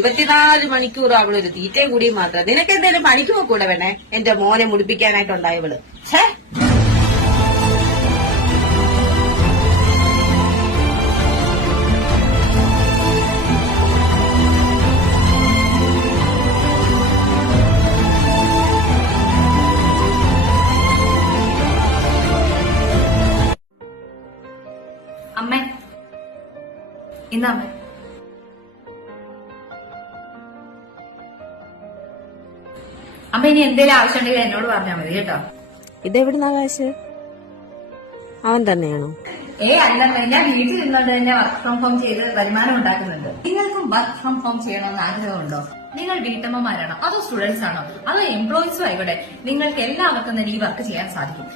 24 മണിക്കൂർ അവളൊരു തീറ്റയും കൂടിയും മാത്രം. നിനക്ക് എന്തെങ്കിലും പണിക്ക് പോക്കൂടെ വേണേ എന്റെ മോനെ മുടിപ്പിക്കാനായിട്ടുണ്ടായവള്? ഛേ, അമ്മേ, ഇന്നമ്മ അമ്മ ഇനി എന്തെങ്കിലും ആവശ്യമുണ്ടെങ്കിൽ എന്നോട് പറഞ്ഞാൽ മതി കേട്ടോ. ഇതെവിടുന്ന കാശ്? അവൻ തന്നെയാണോ? അല്ലമ്മ, ഞാൻ വീട്ടിൽ നിന്നുകൊണ്ട് തന്നെ വർക്ക് ഫ്രം ഹോം ചെയ്ത് വരുമാനം ഉണ്ടാക്കുന്നുണ്ട്. നിങ്ങൾക്കും വർക്ക് ഫ്രം ഹോം ചെയ്യണമെന്ന് ആഗ്രഹമുണ്ടോ? നിങ്ങൾ വീട്ടമ്മമാരാണോ അതോ സ്റ്റുഡൻസ് ആണോ അതോ എംപ്ലോയീസും ആയിക്കോട്ടെ, നിങ്ങൾക്ക് എല്ലാവർക്കും തന്നെ ഈ വർക്ക് ചെയ്യാൻ സാധിക്കും.